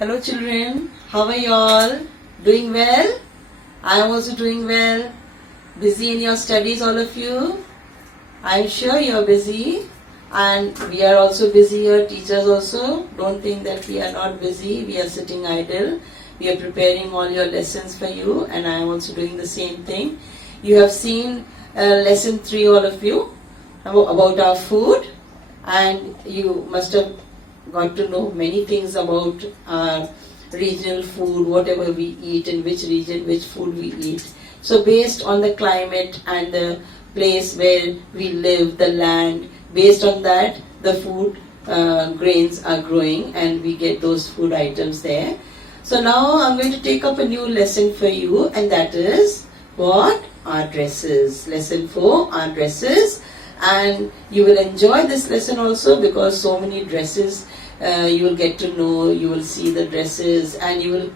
Hello children, how are you all? Doing well? I am also doing well. Busy in your studies, all of you? I am sure you are busy, and we are also busy here, teachers also. Don't think that we are not busy, we are sitting idle. We are preparing all your lessons for you, and I am also doing the same thing. You have seen lesson 3, all of you, about our food, and you must have got to know many things about our regional food, whatever we eat, in which region, which food we eat. So based on the climate and the place where we live, the land, based on that, the food grains are growing and we get those food items there. So now I'm going to take up a new lesson for you, and that is what? Our dresses. Lesson 4, our dresses. And you will enjoy this lesson also because so many dresses you will get to know, you will see the dresses, and you will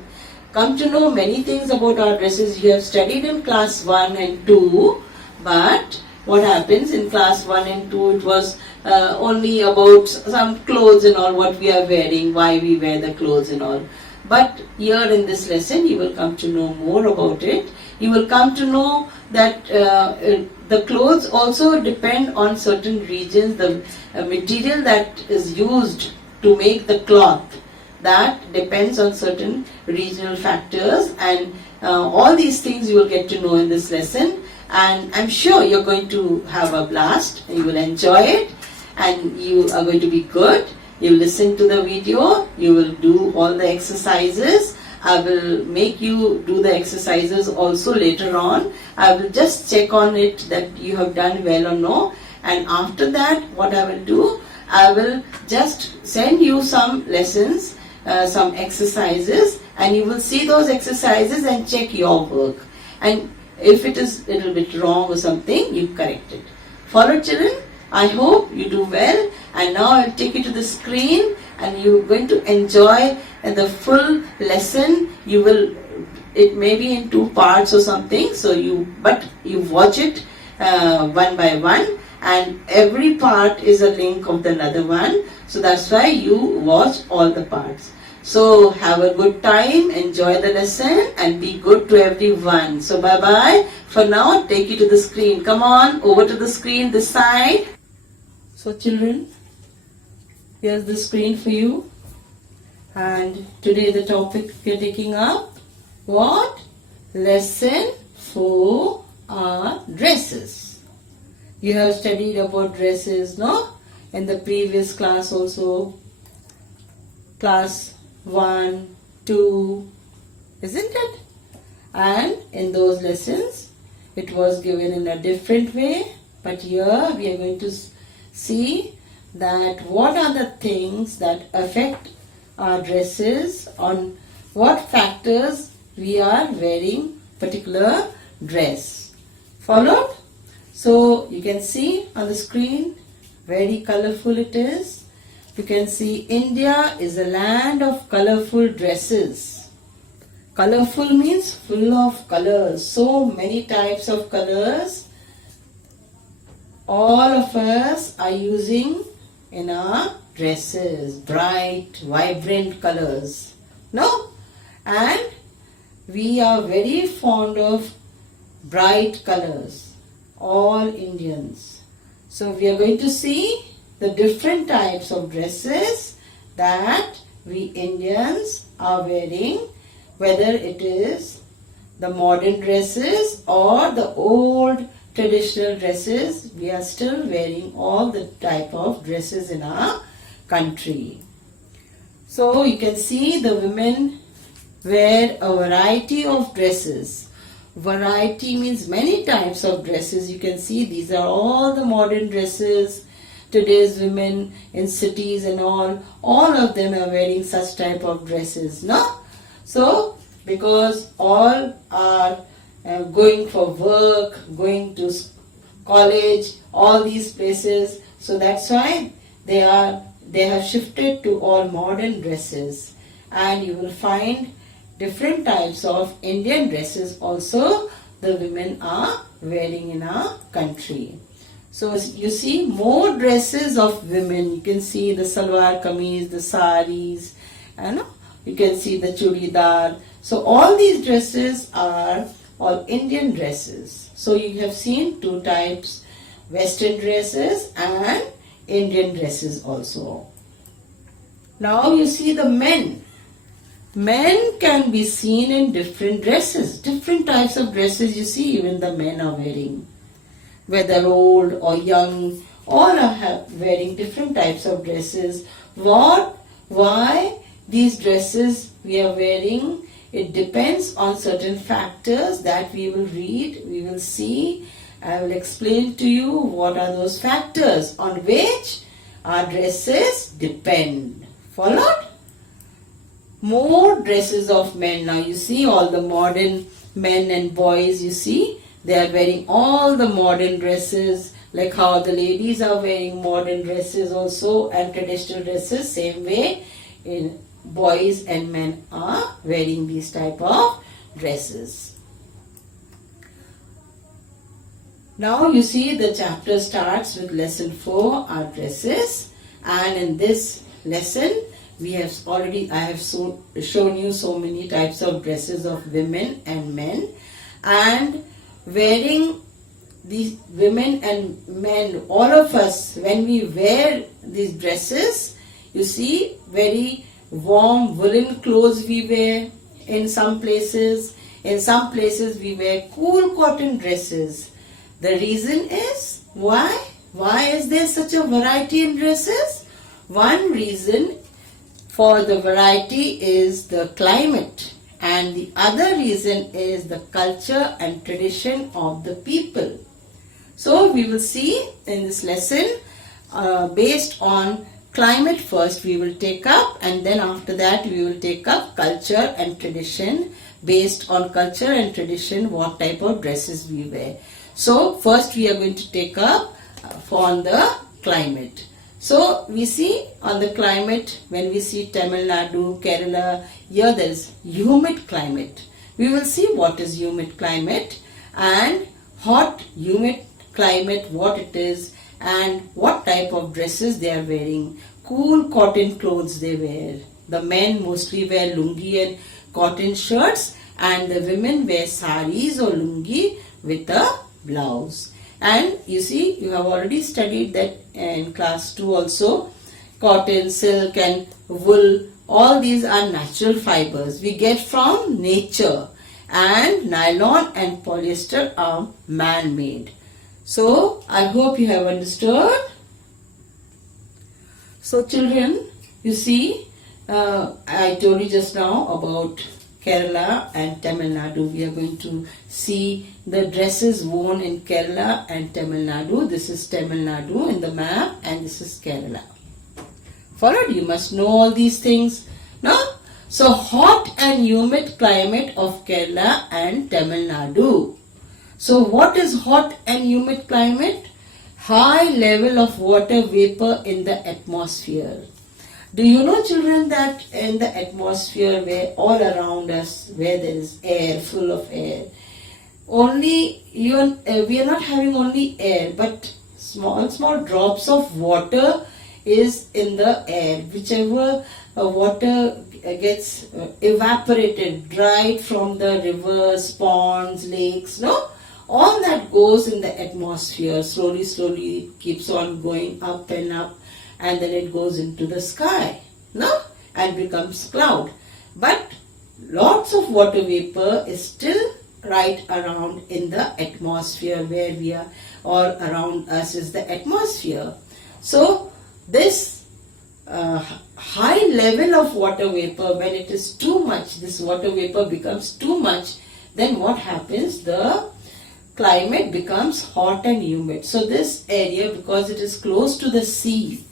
come to know many things about our dresses. You have studied in class 1 and 2, but what happens in class 1 and 2, it was only about some clothes and all, what we are wearing, why we wear the clothes and all. But here in this lesson, you will come to know more about it. You will come to know that the clothes also depend on certain regions. The material that is used to make the cloth, that depends on certain regional factors, and all these things you will get to know in this lesson, and I'm sure you're going to have a blast. You will enjoy it and you are going to be good. You listen to the video, you will do all the exercises. I will make you do the exercises also later on. I will just check on it that you have done well or no, and after that what I will do, I will just send you some lessons, some exercises, and you will see those exercises and check your work. And if it is a little bit wrong or something, you correct it. Follow children? I hope you do well. And now I will take you to the screen and you are going to enjoy the full lesson. You will, it may be in 2 parts or something, but you watch it one by one, and every part is a link of the another one. So that's why you watch all the parts. So have a good time, enjoy the lesson, and be good to everyone. So bye bye. For now, take you to the screen. Come on, over to the screen this side. So children, here's the screen for you. And today the topic we are taking up, what? Lesson 4 are dresses. You have studied about dresses, no? In the previous class also, class 1, 2, isn't it? And in those lessons, it was given in a different way. But here we are going to see that what are the things that affect our dresses, on what factors we are wearing particular dress. Followed? So you can see on the screen, very colorful it is. You can see India is a land of colorful dresses. Colorful means full of colors, so many types of colors. All of us are using in our dresses, bright, vibrant colors. No? And we are very fond of bright colors, all Indians. So we are going to see the different types of dresses that we Indians are wearing, whether it is the modern dresses or the old traditional dresses. We are still wearing all the type of dresses in our country. So you can see the women wear a variety of dresses. Variety means many types of dresses. You can see these are all the modern dresses. Today's women in cities and all of them are wearing such type of dresses, no? So because all are going for work, going to college, all these places, so that's why they have shifted to all modern dresses. And you will find different types of Indian dresses also the women are wearing in our country. So you see more dresses of women. You can see the salwar kameez, the saris, and You can see the churidar. So all these dresses are all Indian dresses. So you have seen two types, Western dresses and Indian dresses also. Now you see the men. Men can be seen in different dresses. Different types of dresses you see even the men are wearing. Whether old or young, all are wearing different types of dresses. Why these dresses we are wearing? It depends on certain factors that we will read, we will see. I will explain to you what are those factors on which our dresses depend. Followed? More dresses of men. Now you see all the modern men and boys, you see, they are wearing all the modern dresses, like how the ladies are wearing modern dresses also and traditional dresses, same way in boys and men are wearing these type of dresses. Now you see the chapter starts with lesson 4, our dresses, and in this lesson I have shown you so many types of dresses of women and men, and wearing these women and men, all of us, when we wear these dresses, you see very warm woolen clothes we wear in some places. In some places we wear cool cotton dresses. The reason is why? Why is there such a variety in dresses? One reason for the variety is the climate, and the other reason is the culture and tradition of the people. So we will see in this lesson based on climate first we will take up, and then after that we will take up culture and tradition. Based on culture and tradition, what type of dresses we wear. So first we are going to take up on the climate. So we see on the climate, when we see Tamilnadu, Kerala, here there is humid climate. We will see what is humid climate and hot humid climate, what it is and what type of dresses they are wearing. Cool cotton clothes they wear. The men mostly wear lungi and cotton shirts, and the women wear saris or lungi with a blouse. And you see, you have already studied that in class 2 also. Cotton, silk and wool, all these are natural fibers we get from nature, and nylon and polyester are man-made. So I hope you have understood. So children, you see, I told you just now about Kerala and Tamilnadu. We are going to see the dresses worn in Kerala and Tamilnadu. This is Tamilnadu in the map and this is Kerala. Followed? You must know all these things. No? So hot and humid climate of Kerala and Tamilnadu. So what is hot and humid climate? High level of water vapor in the atmosphere. Do you know, children, that in the atmosphere, where all around us, where there is air, full of air, we are not having only air, but small drops of water is in the air. Whichever water gets evaporated, dried from the rivers, ponds, lakes, no? All that goes in the atmosphere, slowly keeps on going up, and then it goes into the sky, no? And becomes cloud. But lots of water vapor is still right around in the atmosphere where we are, or around us is the atmosphere. So this high level of water vapor, when it is too much, this water vapor becomes too much, then what happens? The climate becomes hot and humid. So this area, because it is close to the sea,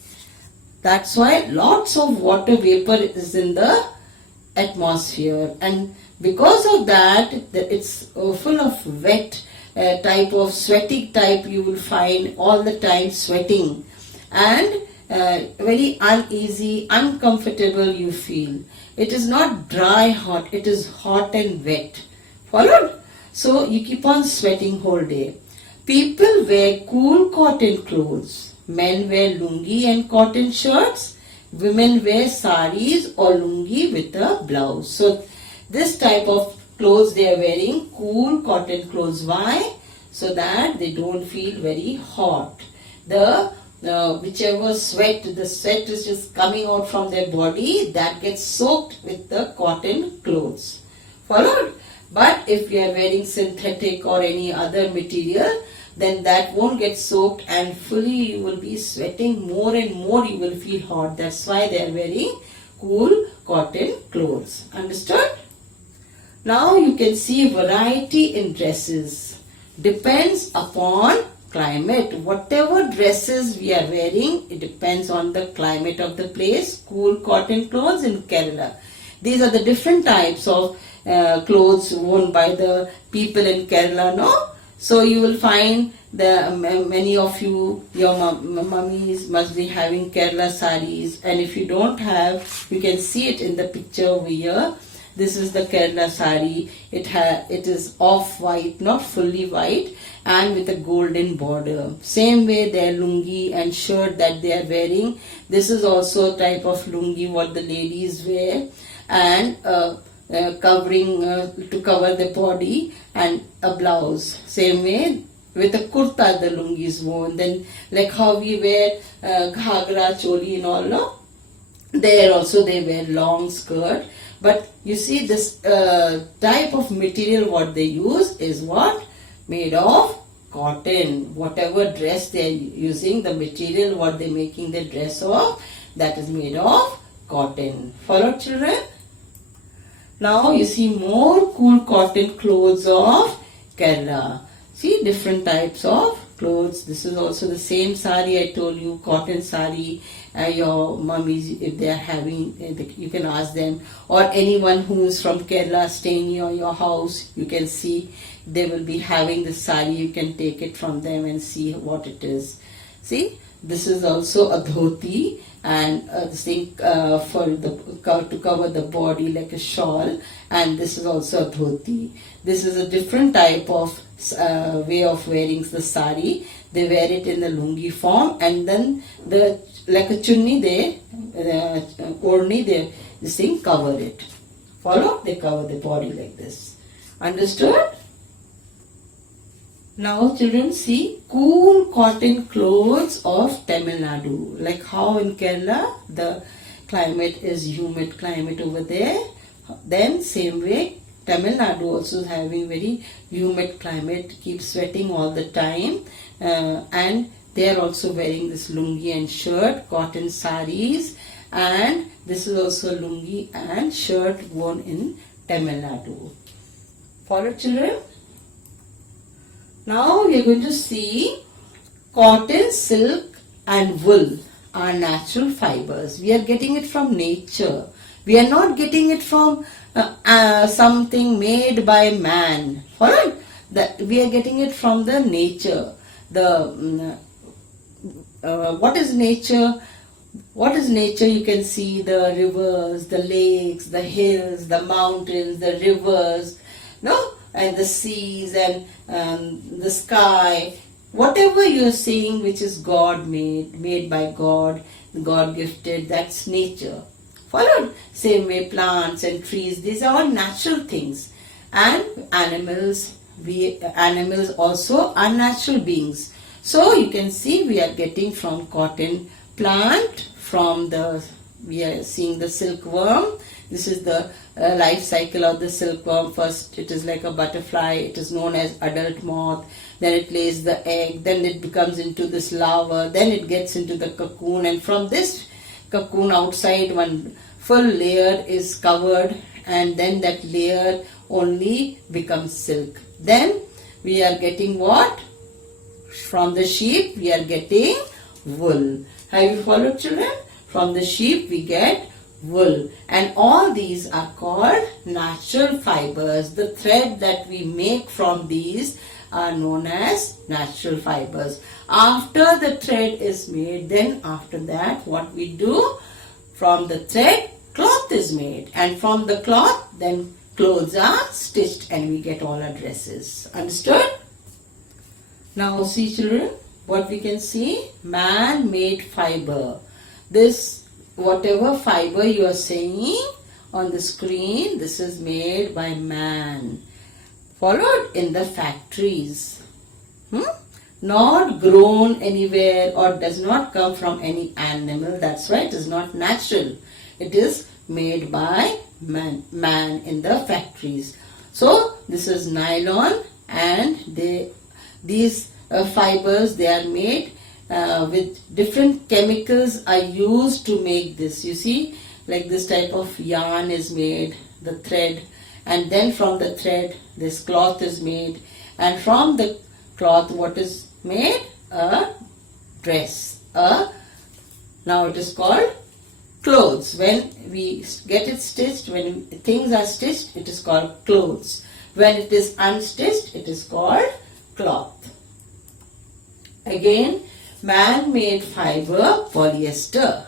that's why lots of water vapor is in the atmosphere, and because of that it's full of wet type of sweaty type. You will find all the time sweating and very uneasy, uncomfortable you feel. It is not dry hot, it is hot and wet. Followed? So you keep on sweating whole day. People wear cool cotton clothes. Men wear lungi and cotton shirts. women wear saris or lungi with a blouse. So this type of clothes they are wearing, cool cotton clothes. Why? So that they don't feel very hot. The whichever sweat, the sweat is just coming out from their body, that gets soaked with the cotton clothes. Followed? But if you are wearing synthetic or any other material, then that won't get soaked and fully you will be sweating more and more, you will feel hot. That's why they are wearing cool cotton clothes. Understood? Now you can see variety in dresses. Depends upon climate. Whatever dresses we are wearing, it depends on the climate of the place. Cool cotton clothes in Kerala. These are the different types of clothes worn by the people in Kerala, no? So you will find the many of you, your mummies must be having Kerala saris, and if you don't have, you can see it in the picture over here. This is the Kerala sari. It is off-white, not fully white, and with a golden border. Same way their lungi and shirt that they are wearing. This is also a type of lungi what the ladies wear, and covering to cover the body, and a blouse. Same way with a kurta the lungi is worn. Then like how we wear ghagra, choli and all, no? There also they wear long skirt. But you see this type of material what they use is what? Made of cotton. Whatever dress they are using, the material what they are making the dress of, that is made of cotton. Follow, children? Now you see more cool cotton clothes of Kerala. See different types of clothes. This is also the same sari I told you, cotton sari. Your mummies, if they are having, you can ask them, or anyone who is from Kerala staying near your house, you can see they will be having the sari. You can take it from them and see what it is. See, this is also a dhoti, and this thing to cover the body like a shawl, and this is also a dhoti. This is a different type of way of wearing the sari. They wear it in the lungi form, and then like a chunni, orni, this thing cover it. Follow? They cover the body like this. Understood? Now children, see cool cotton clothes of Tamilnadu. Like how in Kerala the climate is humid climate over there. Then same way Tamilnadu also is having very humid climate, keep sweating all the time, and they are also wearing this lungi and shirt, cotton saris, and this is also lungi and shirt worn in Tamil Nadu. Follow, children? Now we are going to see cotton, silk and wool are natural fibers. We are getting it from nature. We are not getting it from something made by man. Follow? We are getting it from the nature. What is nature? What is nature? You can see the rivers, the lakes, the hills, the mountains, the rivers, no, and the seas and the sky. Whatever you are seeing, which is God made by God, God gifted, that's nature. Followed? Same way plants and trees, these are all natural things. And animals also are natural beings. So you can see we are getting from cotton plant, we are seeing the silkworm. This is the life cycle of the silkworm. First it is like a butterfly, it is known as adult moth, then it lays the egg, then it becomes into this larva, then it gets into the cocoon, and from this cocoon outside one full layer is covered, and then that layer only becomes silk. Then we are getting what? From the sheep we are getting wool. Have you followed, children? From the sheep we get wool, and all these are called natural fibers. The thread that we make from these are known as natural fibers. After the thread is made, then after that what we do? From the thread cloth is made, and from the cloth then clothes are stitched, and we get all our dresses. Understood? Now see, children, what we can see? Man-made fiber. This whatever fiber you are seeing on the screen, this is made by man, followed in the factories, not grown anywhere or does not come from any animal. That's why it is not natural. It is made by man in the factories. So this is nylon, and these fibers, they are made with different chemicals are used to make this. You see, like this type of yarn is made, the thread, and then from the thread this cloth is made, and from the cloth what is made? A dress. Now it is called clothes. When we get it stitched, when things are stitched, it is called clothes. When it is unstitched, it is called cloth. Again, man-made fiber, polyester.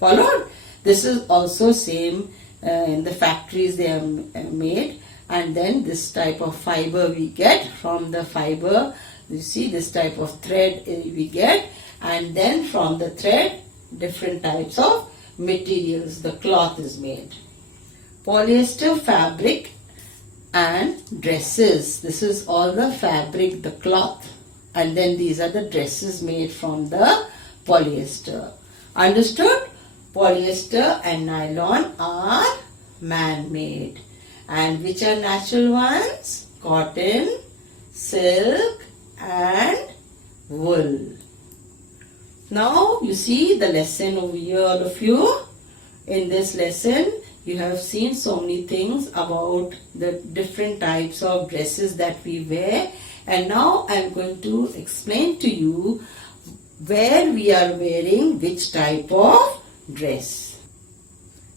Followed? This is also same in the factories they are made, and then this type of fiber we get from the fiber. You see, this type of thread we get, and then from the thread different types of materials, the cloth is made. Polyester fabric and dresses. This is all the fabric, the cloth, and then these are the dresses made from the polyester. Understood? Polyester and nylon are man-made. And which are natural ones? Cotton, silk and wool. Now you see the lesson over here, all of you. In this lesson you have seen so many things about the different types of dresses that we wear, and now I am going to explain to you where we are wearing which type of dress.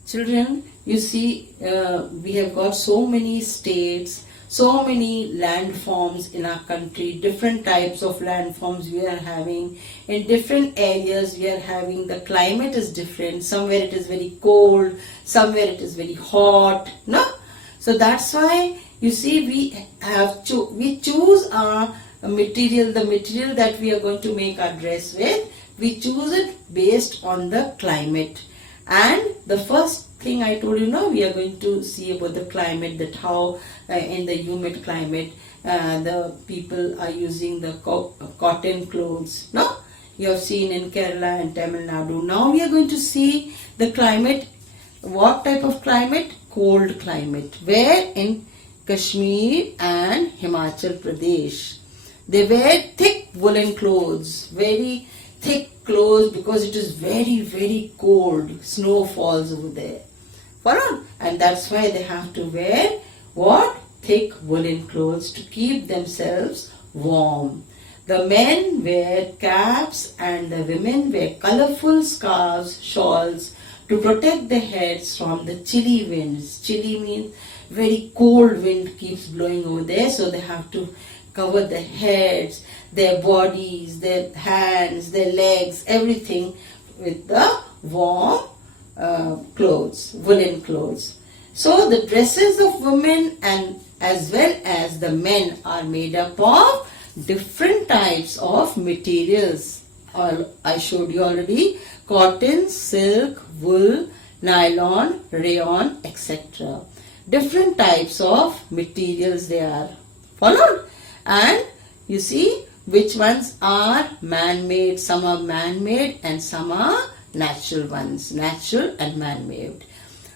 Children, you see we have got so many states, so many landforms in our country, different types of landforms we are having. In different areas we are having, the climate is different. Somewhere it is very cold, somewhere it is very hot. No? So that's why you see we choose our material, the material that we are going to make our dress with. We choose it based on the climate. And the first thing I told you, now we are going to see about the climate, that how in the humid climate the people are using the cotton clothes. No, you have seen in Kerala and Tamilnadu. Now we are going to see the climate. What type of climate? Cold climate. Where? In Kashmir and Himachal Pradesh. They wear thick woolen clothes, very thick clothes, because it is very, very cold. Snow falls over there. Follow? And that's why they have to wear what? Thick woolen clothes to keep themselves warm. The men wear caps and the women wear colorful scarves, shawls to protect their heads from the chilly winds. Chilly means very cold wind keeps blowing over there, so they have to cover their heads, their bodies, their hands, their legs, everything with the warm clothes, woolen clothes. So the dresses of women and as well as the men are made up of different types of materials. I showed you already: cotton, silk, wool, nylon, rayon, etc. Different types of materials they are. Followed? And you see which ones are man-made. Some are man-made and some are natural ones. Natural and man-made.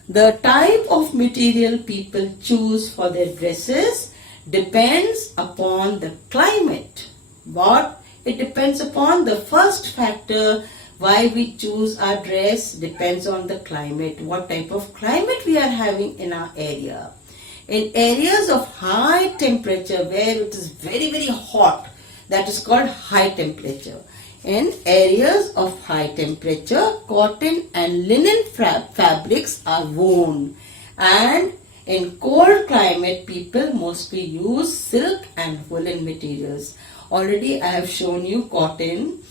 The type of material people choose for their dresses depends upon the climate. What? It depends upon the first factor. Why we choose our dress depends on the climate. What type of climate we are having in our area. In areas of high temperature, where it is very, very hot, that is called high temperature. In areas of high temperature, cotton and linen fabrics are worn. And in cold climate, people mostly use silk and woolen materials. Already I have shown you cotton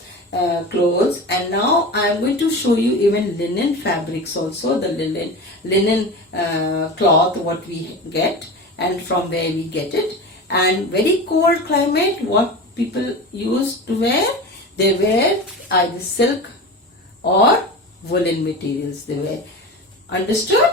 clothes, and now I am going to show you even linen fabrics also, the linen cloth what we get and from where we get it. And very cold climate, what people use to wear? They wear either silk or woolen materials they wear. Understood?